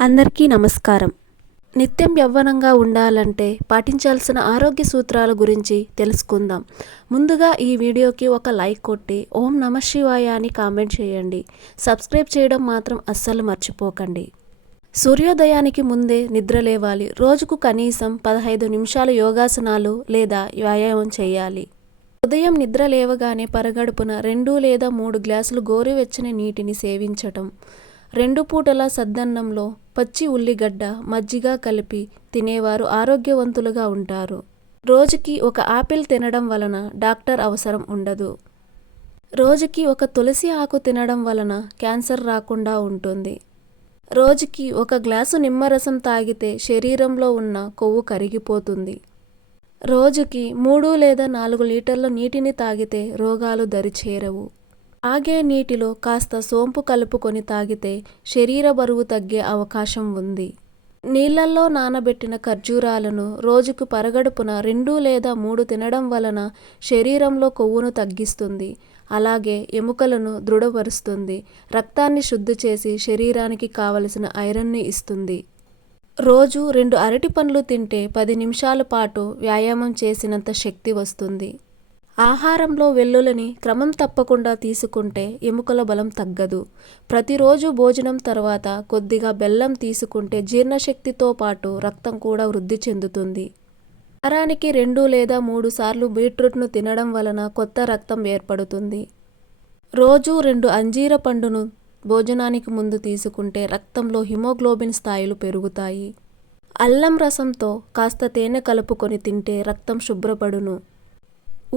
అందరికీ నమస్కారం. నిత్యం యవ్వనంగా ఉండాలంటే పాటించాల్సిన ఆరోగ్య సూత్రాల గురించి తెలుసుకుందాం. ముందుగా ఈ వీడియోకి ఒక లైక్ కొట్టి ఓం నమః శివాయ అని కామెంట్ చేయండి. సబ్స్క్రైబ్ చేయడం మాత్రం అస్సలు మర్చిపోకండి. సూర్యోదయానికి ముందే నిద్ర లేవాలి. రోజుకు కనీసం 15 నిమిషాలు యోగాసనాలు లేదా వ్యాయామం చేయాలి. ఉదయం నిద్ర లేవగానే పరగడుపున 2 లేదా 3 గ్లాసులు గోరువెచ్చని నీటిని సేవించటం. 2 పూటల సద్దన్నంలో పచ్చి ఉల్లిగడ్డ, మజ్జిగ కలిపి తినేవారు ఆరోగ్యవంతులుగా ఉంటారు. రోజుకి ఒక ఆపిల్ తినడం వలన డాక్టర్ అవసరం ఉండదు. రోజుకి ఒక తులసి ఆకు తినడం వలన క్యాన్సర్ రాకుండా ఉంటుంది. రోజుకి ఒక గ్లాసు నిమ్మరసం తాగితే శరీరంలో ఉన్న కొవ్వు కరిగిపోతుంది. రోజుకి 3 లేదా 4 లీటర్ల నీటిని తాగితే రోగాలు దరిచేరవు. తాగే నీటిలో కాస్త సోంపు కలుపుకొని తాగితే శరీర బరువు తగ్గే అవకాశం ఉంది. నీళ్లల్లో నానబెట్టిన ఖర్జూరాలను రోజుకు పరగడుపున 2 లేదా 3 తినడం వలన శరీరంలో కొవ్వును తగ్గిస్తుంది. అలాగే ఎముకలను దృఢపరుస్తుంది. రక్తాన్ని శుద్ధి చేసి శరీరానికి కావలసిన ఐరన్ని ఇస్తుంది. రోజు 2 అరటి పండ్లు తింటే 10 నిమిషాల పాటు వ్యాయామం చేసినంత శక్తి వస్తుంది. ఆహారంలో వెల్లుల్లిని క్రమం తప్పకుండా తీసుకుంటే ఎముకల బలం తగ్గదు. ప్రతిరోజు భోజనం తర్వాత కొద్దిగా బెల్లం తీసుకుంటే జీర్ణశక్తితో పాటు రక్తం కూడా వృద్ధి చెందుతుంది. వారానికి 2 లేదా 3 సార్లు బీట్రూట్ను తినడం వలన కొత్త రక్తం ఏర్పడుతుంది. రోజు 2 అంజీర పండును భోజనానికి ముందు తీసుకుంటే రక్తంలో హిమోగ్లోబిన్ స్థాయిలు పెరుగుతాయి. అల్లం రసంతో కాస్త తేనె కలుపుకొని తింటే రక్తం శుభ్రపడును.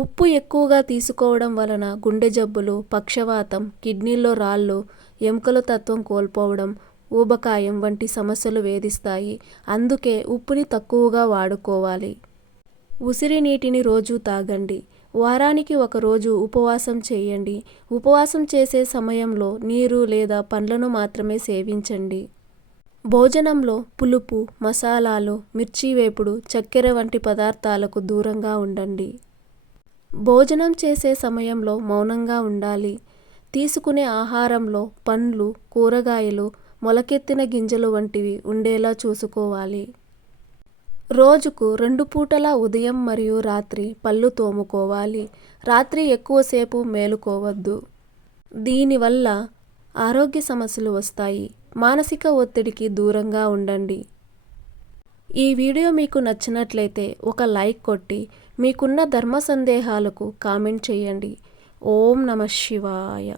ఉప్పు ఎక్కువగా తీసుకోవడం వలన గుండె జబ్బులు, పక్షవాతం, కిడ్నీల్లో రాళ్ళు, ఎముకల తత్వం కోల్పోవడం, ఊబకాయం వంటి సమస్యలు వేధిస్తాయి. అందుకే ఉప్పుని తక్కువగా వాడుకోవాలి. ఉసిరి నీటిని రోజు తాగండి. వారానికి 1 రోజు ఉపవాసం చేయండి. ఉపవాసం చేసే సమయంలో నీరు లేదా పండ్లను మాత్రమే సేవించండి. భోజనంలో పులుపు, మసాలాలు, మిర్చి వేపుడు, చక్కెర వంటి పదార్థాలకు దూరంగా ఉండండి. భోజనం చేసే సమయంలో మౌనంగా ఉండాలి. తీసుకునే ఆహారంలో పండ్లు, కూరగాయలు, మొలకెత్తిన గింజలు వంటివి ఉండేలా చూసుకోవాలి. రోజుకు 2 పూటలా ఉదయం మరియు రాత్రి పళ్ళు తోముకోవాలి. రాత్రి ఎక్కువసేపు మేలుకోవద్దు. దీనివల్ల ఆరోగ్య సమస్యలు వస్తాయి. మానసిక ఒత్తిడికి దూరంగా ఉండండి. ఈ వీడియో మీకు నచ్చినట్లయితే ఒక లైక్ కొట్టి మీకున్న ధర్మ సందేహాలకు కామెంట్ చేయండి. ఓం నమః శివాయ.